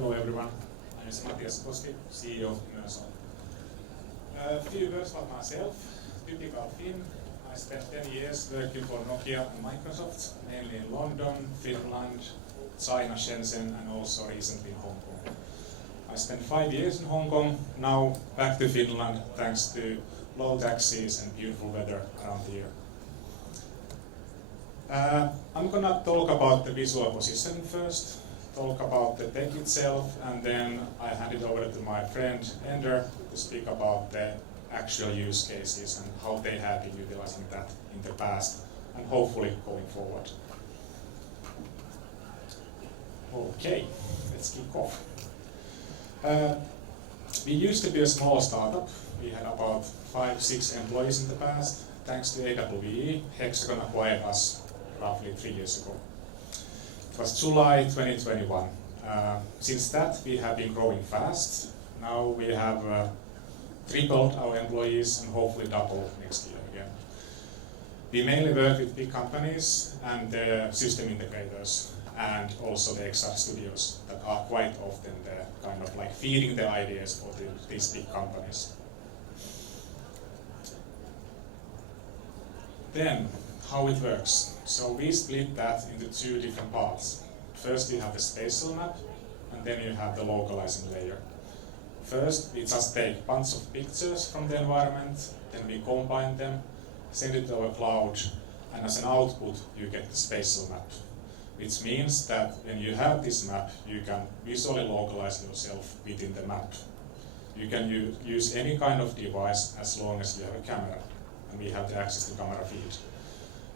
Hello everyone, my name is Matias Koski, CEO of Immersal. A few words about myself. Typical Finn. I spent 10 years working for Nokia and Microsoft, mainly in London, Finland, China, Shenzhen, and also recently in Hong Kong. I spent 5 years in Hong Kong, now back to Finland thanks to low taxes and beautiful weather around here. I'm gonna talk about the visual positioning first, talk about the tech itself, and then I hand it over to my friend Ender to speak about the actual use cases and how they have been utilizing that in the past and hopefully going forward. Okay, let's kick off. We used to be a small startup. We had about 5-6 employees in the past. Thanks to AWE, Hexagon acquired us roughly 3 years ago. It was July 2021. Since that, we have been growing fast. Now we have tripled our employees and hopefully double next year again. We mainly work with big companies and the system integrators and also the XR studios that are quite often the kind of like feeding the ideas for these big companies. Then, how it works. So we split that into 2 different parts. First you have the spatial map, and then you have the localizing layer. First, we just take a bunch of pictures from the environment, then we combine them, send it to our cloud, and as an output you get the spatial map. Which means that when you have this map, you can visually localize yourself within the map. You can use any kind of device as long as you have a camera, and we have the access to camera feed.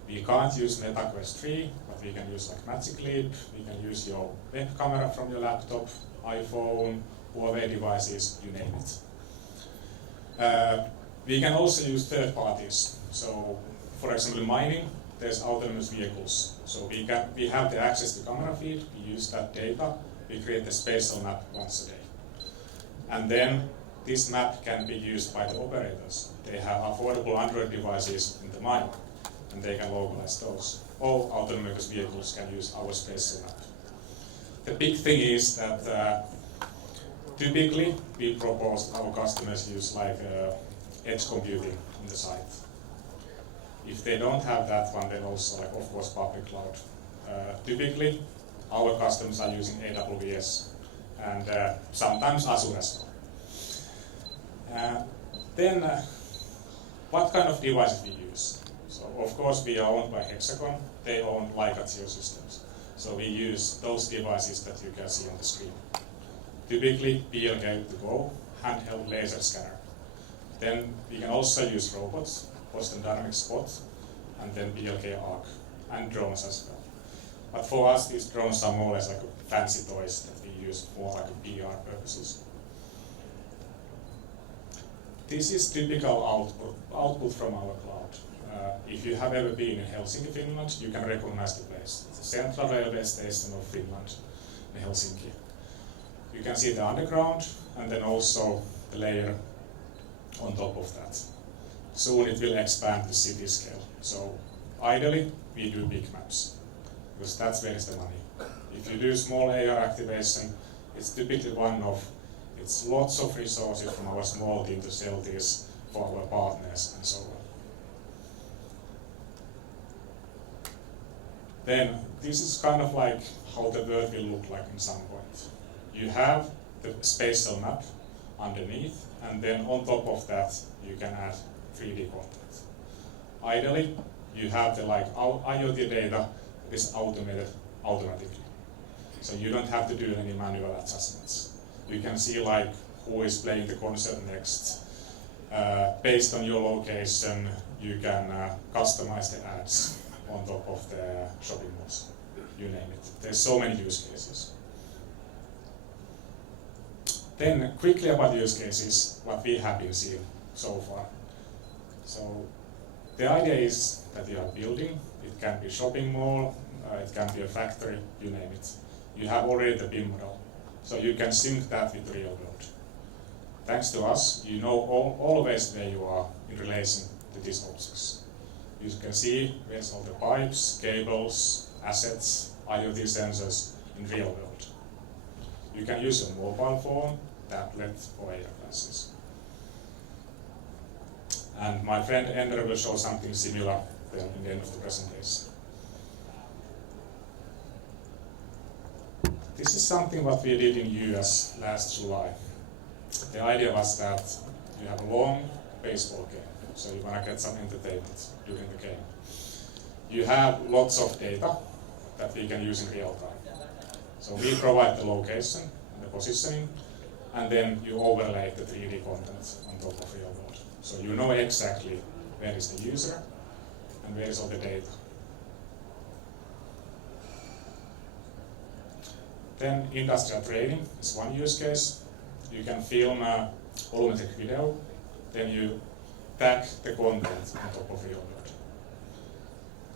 We can't use MetaQuest 3, but we can use like Magic Leap, we can use your web camera from your laptop, iPhone, Huawei devices, you name it. We can also use third parties. So, for example, in mining, there's autonomous vehicles. So we have the access to camera feed, we use that data, we create the spatial map once a day. And then this map can be used by the operators. They have affordable Android devices in the mine, and they can localize those. All autonomous vehicles can use our spatial map. The big thing is that typically we propose our customers use like edge computing on the site. If they don't have that one, then also like of course public cloud. Typically our customers are using AWS and sometimes Azure as well. Then what kind of devices we use? So of course we are owned by Hexagon, they own Leica Geosystems. So we use those devices that you can see on the screen. Typically BLK to go, handheld laser scanner. Then we can also use robots, Boston Dynamics Spot, and then BLK Arc, and drones as well. But for us these drones are more or less like fancy toys that we use for like PR purposes. This is typical output from our cloud. If you have ever been in Helsinki, Finland, you can recognize the place. It's the central railway station of Finland in Helsinki. You can see the underground and then also the layer on top of that. Soon it will expand to city scale. So ideally we do big maps because that's where is the money. If you do small AR activation, it's typically it's lots of resources from our small team to sell this for our partners and so on. Then this is kind of like how the world will look like in some point. You have the spatial map underneath, and then on top of that you can add 3D content. Ideally, you have the like IoT data that is automated automatically. So you don't have to do any manual adjustments. You can see like who is playing the concert next. Based on your location, you can customize the ads on top of the shopping malls. You name it. There's so many use cases. Then quickly about use cases, what we have been seeing so far. So the idea is that you are building, it can be a shopping mall, it can be a factory, you name it. You have already the BIM model, so you can sync that with the real world. Thanks to us, you know always where you are in relation to these objects. You can see where's all the pipes, cables, assets, IoT sensors in real world. You can use your mobile phone, tablet, or AR glasses. And my friend Ender will show something similar then in the end of the presentation. This is something what we did in US last July. The idea was that you have a long baseball game, so you want to get some entertainment during the game. You have lots of data that we can use in real time. So we provide the location and the positioning, and then you overlay the 3D content on top of real world. So you know exactly where is the user and where is all the data. Then industrial training is one use case. You can film a volumetric video, then you tag the content on top of real world.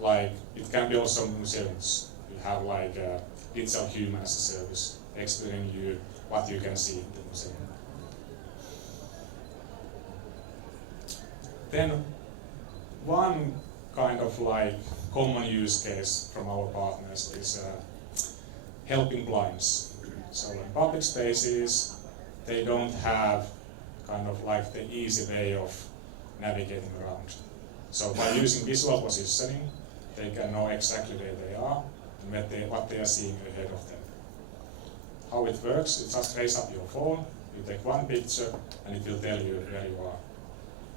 Like, it can be also museums. You have like a digital human as a service, explaining you what you can see in the museum. Then one kind of like common use case from our partners is helping blinds. So in public spaces, they don't have kind of like the easy way of navigating around. So by using visual positioning, they can know exactly where they are and what they are seeing ahead of them. How it works, you just raise up your phone, you take one picture, and it will tell you where you are.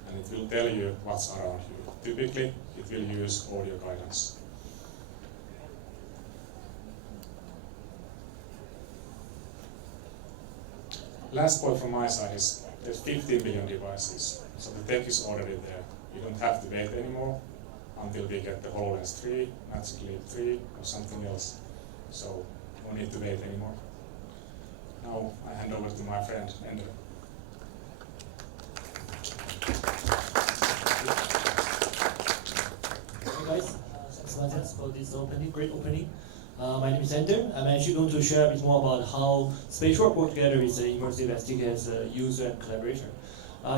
And it will tell you what's around you. Typically, it will use audio guidance. Last point from my side is there's 15 billion devices, so the tech is already there. You don't have to wait anymore until we get the HoloLens 3, Magic Leap 3, or something else. So no need to wait anymore. Now I hand over to my friend Ender. Hey guys, thanks Matias for this great opening. My name is Ender. I'm actually going to share a bit more about how SpatialWork work together with Immersive SDK as a user and collaborator.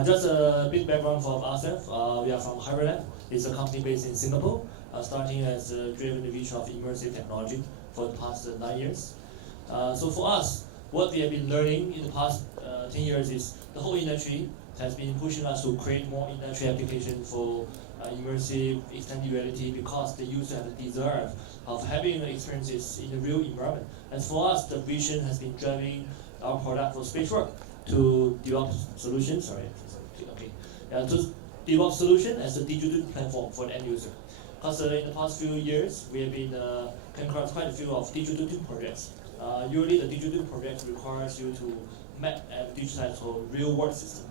Just a bit background from ourselves. We are from HyperLab. It's a company based in Singapore, starting as a driven vision of immersive technology for the past 9 years. So for us, what we have been learning in the past 10 years is the whole industry has been pushing us to create more industry applications for immersive extended reality because the user has a desire of having experiences in the real environment. And for us, the vision has been driving our product for SpatialWork to develop solutions. To develop solution as a digital platform for the end user. Because in the past few years, we have been come across quite a few of digital twin projects. Usually, the digital project requires you to map and digitize a real world system.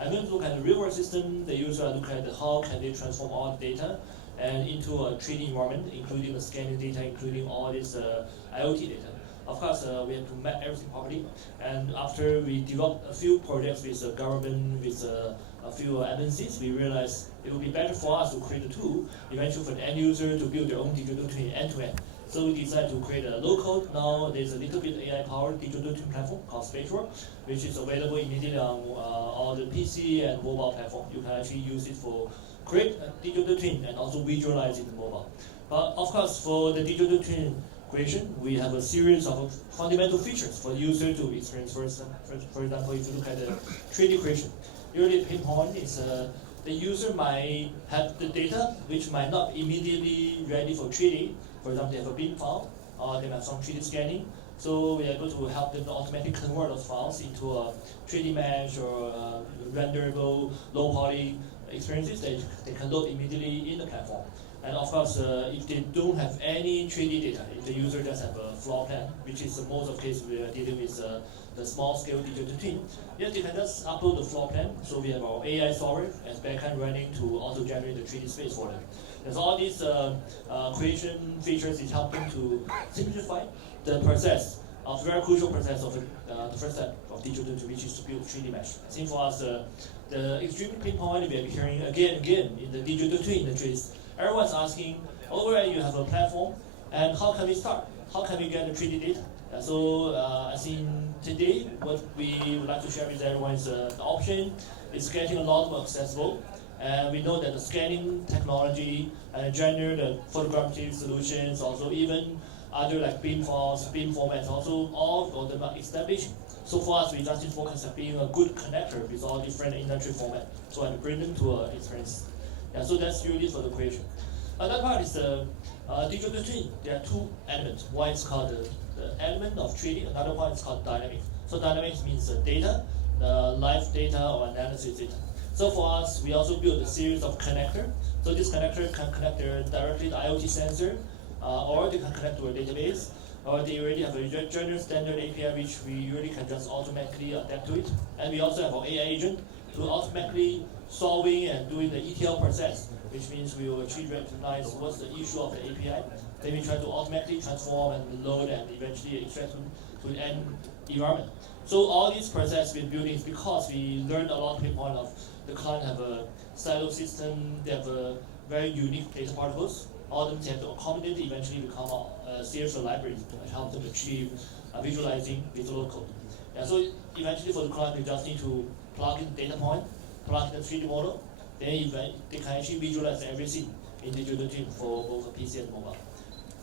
And when you look at the real world system, the user look at how can they transform all the data and into a 3D environment, including the scanning data, including all this IoT data. Of course, we have to map everything properly. And after we developed a few projects with the government, with a few MNCs, we realized it would be better for us to create a tool, eventually for the end user to build their own digital twin end-to-end. So we decided to create a low-code. Now there's a little bit AI-powered digital twin platform called SpatialWork, which is available immediately on all the PC and mobile platform. You can actually use it for create a digital twin and also visualize it in mobile. But of course, for the digital twin creation, we have a series of fundamental features for the user to experience. For example, if you look at the 3D creation, usually the pain point is the user might have the data which might not immediately ready for 3D. For example, they have a bin file, or they have some 3D scanning. So we are able to help them to automatically convert those files into a 3D mesh or renderable low poly experiences that they can load immediately in the platform. And of course, if they don't have any 3D data, if the user just have a floor plan, which is most of the cases we are dealing with the small scale digital twin, yes, they can just upload the floor plan. So we have our AI software as backend running to also generate the 3D space for them. And so all these creation features is helping to simplify the process, a very crucial process of the first step of digital twin, which is to build 3D mesh. I think for us, the extreme pain point we are hearing again and again in the digital twin industry is everyone's asking, already you have a platform, and how can we start? How can we get the 3D data? So I think today what we would like to share with everyone is the option is getting a lot more accessible. And we know that the scanning technology and generate the photographic solutions, also even other like beam files, beam formats, also all of them are established. So for us, we just focus on being a good connector with all different industry formats, so I bring them to experience. Yeah, so that's really for the creation. Another part is the digital twin. There are two elements. One is called the element of 3D. Another one is called dynamics. So dynamics means data, live data or analysis data. So for us, we also build a series of connectors. So this connector can connect directly to IoT sensor, or they can connect to a database, or they already have a general standard API which we really can just automatically adapt to it. And we also have our AI agent to automatically solving and doing the ETL process, which means we will actually recognize what's the issue of the API. Then we try to automatically transform and load and eventually extract to the end environment. So all these process we're building is because we learned a lot of people of the client have a silo system, they have a very unique data particles. All of them tend to accommodate eventually become a series of libraries that help them achieve visualizing with low code. And so eventually for the client, we just need to plug in the data point, plug in the 3D model, then they can actually visualize everything in digital twin for both PC and mobile.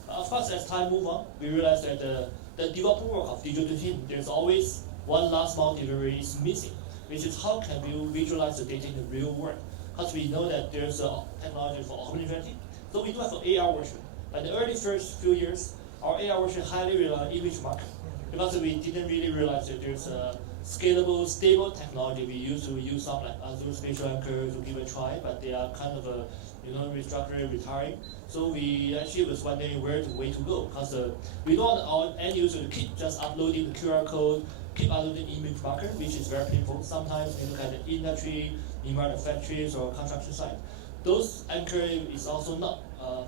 Of course, as time moves on, we realize that the development work of digital twin, there's always one last mile delivery is missing, which is how can we visualize the data in the real world? Because we know that there's a technology for augmented reality. So we do have an AR version. But in the early first few years, our AR version highly relied on image marker because we didn't really realize that there's a scalable, stable technology. We used to use some like Azure Spatial Anchor to give a try, but they are kind of restructuring, retiring. So we actually was wondering where the way to go because we don't want our end user to keep just uploading the QR code, keep uploading image marker, which is very painful. Sometimes we look at the industry, environment factories or construction site. Those anchor is also not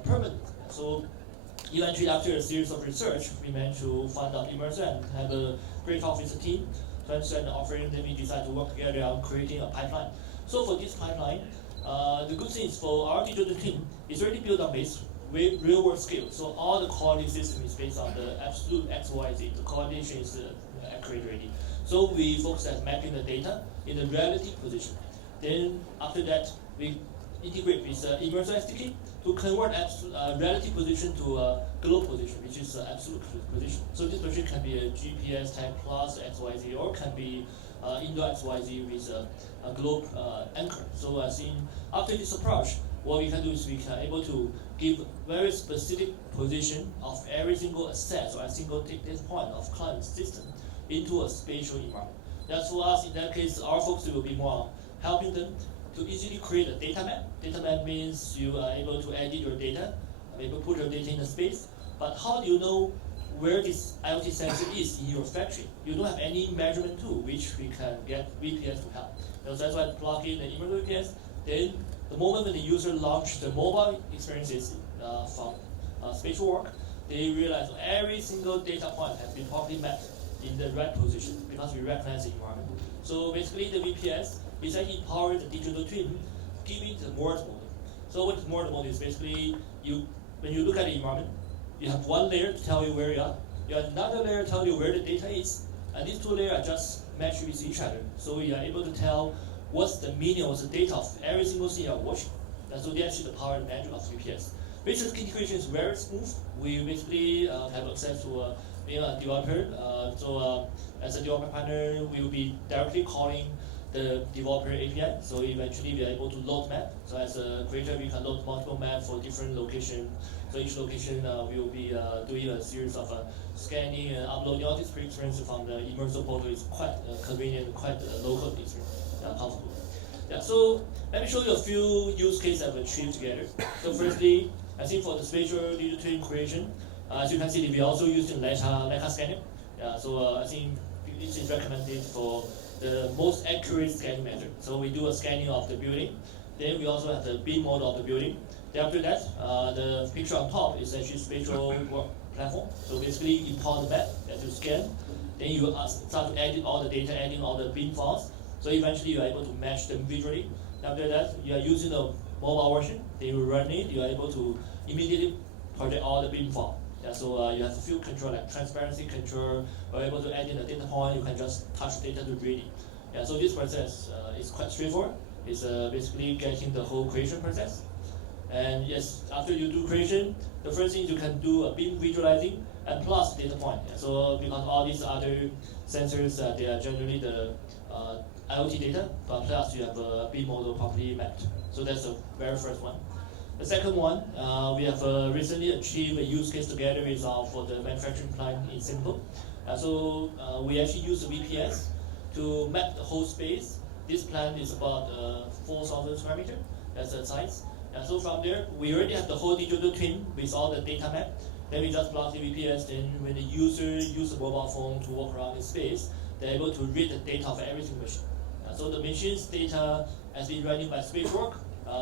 permanent. So eventually after a series of research, we managed to find out Immersal and have a great talk with the team to understand the offering. Then we decided to work together on creating a pipeline. So for this pipeline, the good thing is for our digital team, it's already built on base with real world scale. So all the quality system is based on the absolute XYZ. The coordination is accurate already. So we focus on mapping the data in the relative position. Then after that, we integrate with Immersal SDK to convert relative position to a globe position, which is absolute position. So this position can be a GPS tag plus XYZ, or can be indoor XYZ with a globe anchor. So I think after this approach, what we can do is we can able to give very specific position of every single asset or a single data point of client system into a spatial environment. That's for us. In that case, our focus will be more on helping them to easily create a data map. Data map means you are able to edit your data, able to put your data in the space. But how do you know where this IoT sensor is in your factory? You don't have any measurement tool which we can get VPS to help. So that's why I plug in the Immersal VPS. Then the moment when the user launch the mobile experiences from SpatialWork, they realize every single data point has been properly mapped in the right position because we recognize the environment. So basically the VPS is actually empowering the digital twin, giving the world model. So what is world model is basically when you look at the environment, you have one layer to tell you where you are. You have another layer to tell you where the data is. And these two layers are just matched with each other. So you are able to tell what's the meaning, what's the data of every single thing you are watching. And so that's actually the power and magic of VPS. Basic integration is very smooth. We basically have access to being a developer. As a developer partner, we will be directly calling the developer API. So eventually we are able to load map. So as a creator, we can load multiple maps for different locations. So each location we will be doing a series of scanning and uploading. All this experience from the Immersal portal is quite convenient, quite local experience, comfortable. Yeah, so let me show you a few use cases I've achieved together. So firstly, I think for the spatial digital twin creation, as you can see, we are also using Leica scanning. So I think this is recommended for the most accurate scanning method. So we do a scanning of the building. Then we also have the beam model of the building. Then after that, the picture on top is actually SpatialWork platform. So basically, you import the map that you scan. Then you start to edit all the data, adding all the beam files. So eventually, you are able to match them visually. After that, you are using the mobile version. Then you run it. You are able to immediately project all the beam files. So you have a few control like transparency control. You're able to add in a data point. You can just touch data to read it. So this process is quite straightforward. It's basically getting the whole creation process. And yes, after you do creation, the first thing you can do a beam visualizing and plus data point. So because all these other sensors, they are generally the IoT data, but plus you have a beam model properly mapped. So that's the very first one. The second one, we have recently achieved a use case together with for the manufacturing plant in Singapore. So we actually use the VPS to map the whole space. This plant is about 4,000 square meter. That's the size. And so from there, we already have the whole digital twin with all the data map. Then we just plug the VPS. Then when the user uses a mobile phone to walk around in space, they're able to read the data of every single machine. So the machine's data has been running by SpatialWork,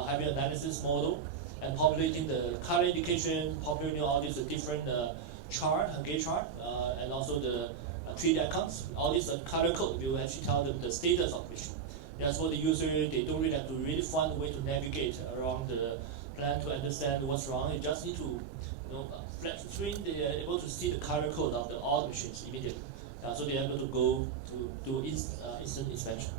having an analysis model, and populating the color indication, populating all these different chart, gauge chart, and also the 3D icons. All these color code will actually tell them the status of the machine. That's for the user, they don't really have to really find a way to navigate around the plant to understand what's wrong. You just need to, flash the screen, they are able to see the color code of all the machines immediately. So they are able to go to do instant inspection.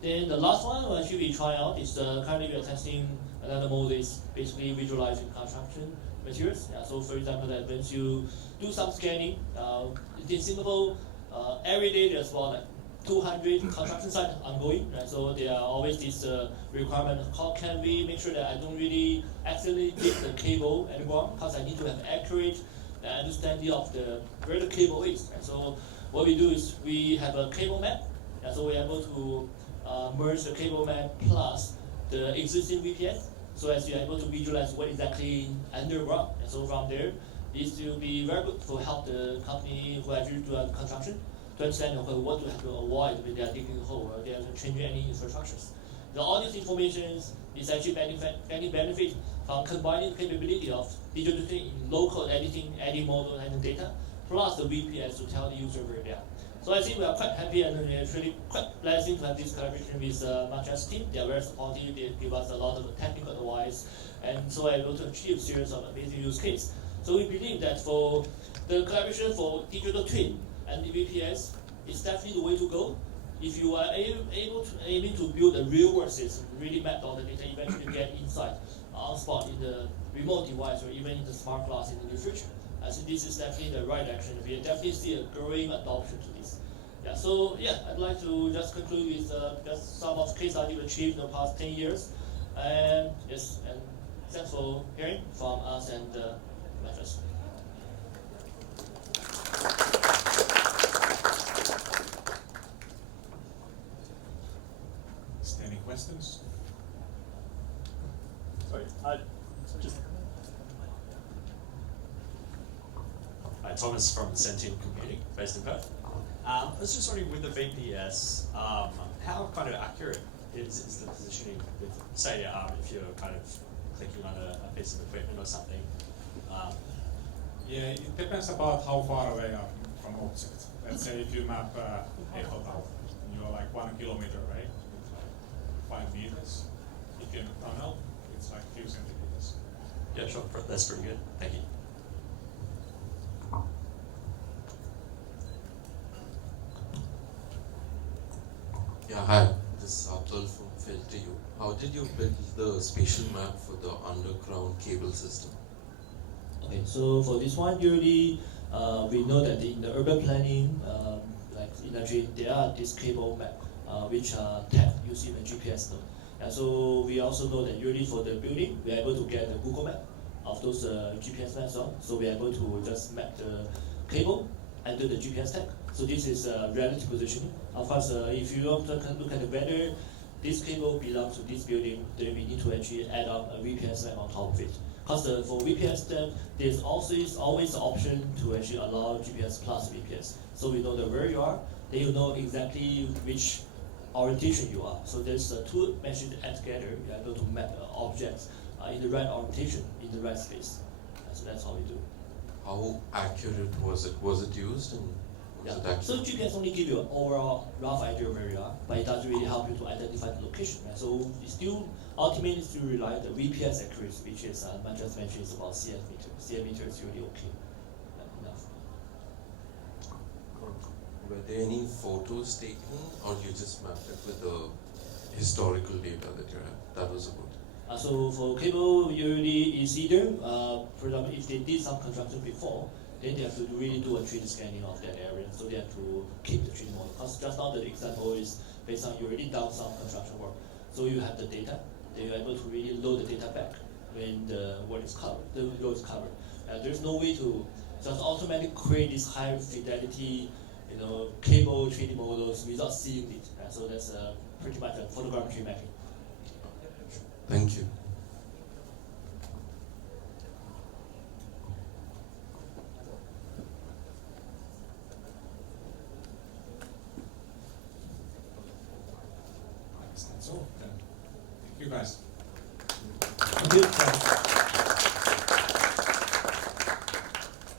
Then the last one, actually we try out, is currently we are testing another mode is basically visualizing construction materials. So for example, that when you do some scanning, in Singapore, every day there's about like 200 construction sites ongoing, right? So there are always this requirement, how can we make sure that I don't really accidentally dig the cable at the ground, because I need to have accurate understanding of where the cable is. Right? So what we do is we have a cable map, and so we're able to merge the cable map plus the existing VPS, so as you're able to visualize what exactly underground. And so from there, this will be very good to help the company who actually do construction to understand what to have to avoid when they are digging a hole or they are changing any infrastructures. So all these information is actually benefit from combining capability of digital twin in local editing, adding model and data, plus the VPS to tell the user where they are. So I think we are quite happy and it's really quite blessing to have this collaboration with Matias team. They are very supportive, they give us a lot of technical advice, and so we're able to achieve a series of amazing use cases. So we believe that for the collaboration for digital twin and the VPS is definitely the way to go. If you are aiming to build a real world system, really map all the data, eventually get insight on spot in the remote device or even in the smart glass in the near future. I think this is definitely the right direction. We definitely see a growing adoption to this. So I'd like to just conclude with just some of the case studies we've achieved in the past 10 years. And thanks for hearing from us and Matias. Any questions? Sorry, Thomas from Sentient Computing, based in Perth. I was just wondering, with the VPS, how kind of accurate is the positioning with, say, if you're kind of clicking on a piece of equipment or something? Yeah, it depends about how far away are from object. Let's say if you map Eiffel Tower, and you're like 1 kilometer away, 5 meters. If you're in a tunnel, it's like a few centimeters. Yeah, sure. That's pretty good. Thank you. Yeah, hi. This is Abdul from FilterU. How did you build the spatial map for the underground cable system? Okay, so for this one, usually we know that in the urban planning, like in Nigeria, there are this cable map which are tagged using the GPS node. And so we also know that usually for the building, we are able to get the Google map of those GPS maps on. So we are able to just map the cable under the GPS tag. So this is relative positioning. Of course, if you want to look at whether this cable belongs to this building, then we need to actually add up a VPS map on top of it. Because for VPS, then there's also always the option to actually allow GPS plus VPS. So we know that where you are, then you know exactly which orientation you are. So there's two machines add together, you're able to map objects in the right orientation, in the right space. So that's how we do. How accurate was it? Was it used? And was it accurate? So GPS only give you an overall rough idea of where you are, but it doesn't really help you to identify the location. Right? So it's still ultimately still rely on the VPS accuracy, which is Matias mentioned is about CF meter. CF meter is really okay enough. Were there any photos taken, or you just mapped it with the historical data that you had? That was about it. So for cable, usually it's either, for example, if they did some construction before, then they have to really do a 3D scanning of that area. So they have to keep the 3D model. Because just now the example is based on you already done some construction work. So you have the data, then you're able to really load the data back when the work is covered, the road is covered. There's no way to just automatically create this high fidelity, cable 3D models without seeing it. So that's pretty much a photogrammetry mapping. Thank you. That's all then. Thank you guys. Thank you.